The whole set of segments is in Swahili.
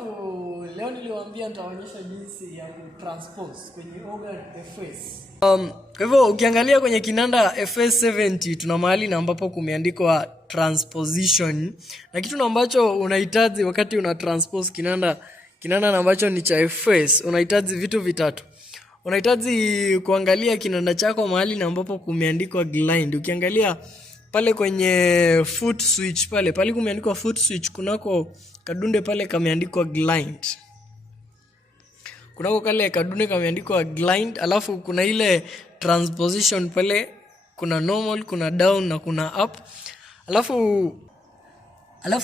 Alafu leo niliwaambia nitaonyesha jinsi ya kutranspose kwenye organ FS. Kwa hivyo ukiangalia kwenye kinanda FS70 tuna mahali na ambapo kumeandikwa transposition. Na kitu ambacho unahitaji wakati una transpose kinanda na ambacho ni cha FS, unahitaji vitu vitatu. Unahitaji kuangalia kinanda chako mahali na ambapo kumeandikwa grind. Ukiangalia pale kwenye foot switch pale kumeandikwa foot switch, kunako kadunde pale kameandikwa grind. Kunako kale kadunde kameandikwa grind, alafu kuna ile transposition pale, kuna normal, kuna down na kuna up. Alafu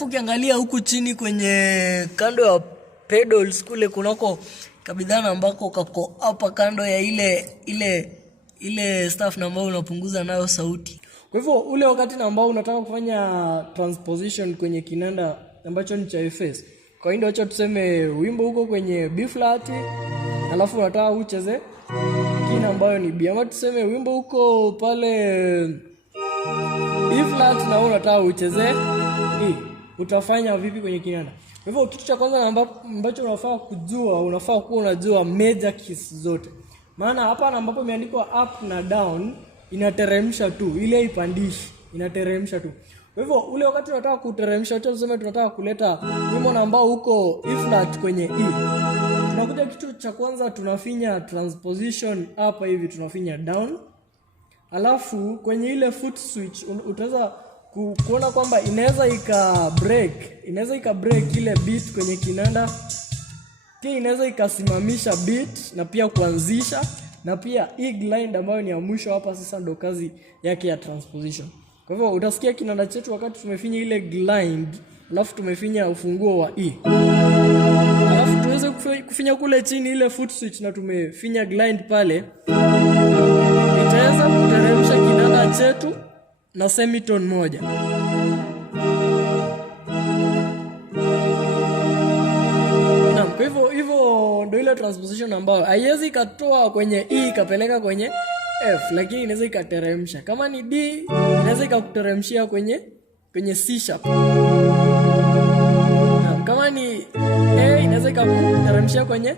ukiangalia huku chini kwenye kando ya pedals kule kunako kabidhana ambako kako hapa kando ya ile stuff na ambao unapunguza nayo sauti. Kwa hivyo ule wakati na ambao unataka kufanya transposition kwenye kinanda ambacho ni cha FS, kwa hiyo acha tuseme wimbo huko kwenye B flat, alafu unataka ucheze kina ambayo ni B, ama tuseme wimbo huko pale E flat na unataka ucheze E, utafanya vipi kwenye kinanda? Kwa hivyo kitu cha kwanza ambacho unafaa kujua, unafaa kuwa unajua major keys zote. Maana hapa ambapo imeandikwa up na down inateremsha tu, ile ipandishi inateremsha tu. Kwa hivyo ule wakati unataka kuteremsha, tuseme tunataka kuleta wimbo ambao huko E flat kwenye E, tunakuja kitu cha kwanza tunafinya transposition hapa hivi, tunafinya down. Alafu kwenye ile foot switch utaweza kuona kwamba inaweza ika break ile beat kwenye kinanda, pia inaweza ikasimamisha beat na pia kuanzisha, na pia hii grind ambayo ni ya mwisho hapa sasa ndo kazi yake ya transposition. Kwa hivyo utasikia kinanda chetu wakati tumefinya ile grind, alafu tumefinya ufunguo wa E, alafu tuweze kufinya kule chini ile foot switch na tumefinya grind pale, itaweza kuteremsha kinanda chetu na semitone moja. Kwa hivyo ndio ile transposition ambayo haiwezi katoa kwenye E ikapeleka kwenye F, lakini inaweza ikateremsha. Kama ni D inaweza ikakuteremshia kwenye C sharp. Kama ni A inaweza ikakuteremshia kwenye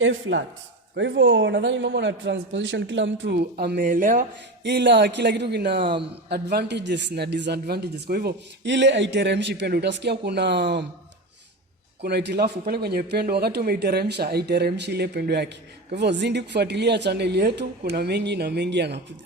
A flat. Kwa hivyo nadhani mambo na transposition kila mtu ameelewa, ila kila kitu kina advantages na disadvantages. Kwa hivyo ile haiteremshi pendo, utasikia kuna itilafu pale kwenye pendo, wakati umeiteremsha haiteremshi ile pendo yake. Kwa hivyo zindi kufuatilia channel yetu, kuna mengi na mengi yanakuja.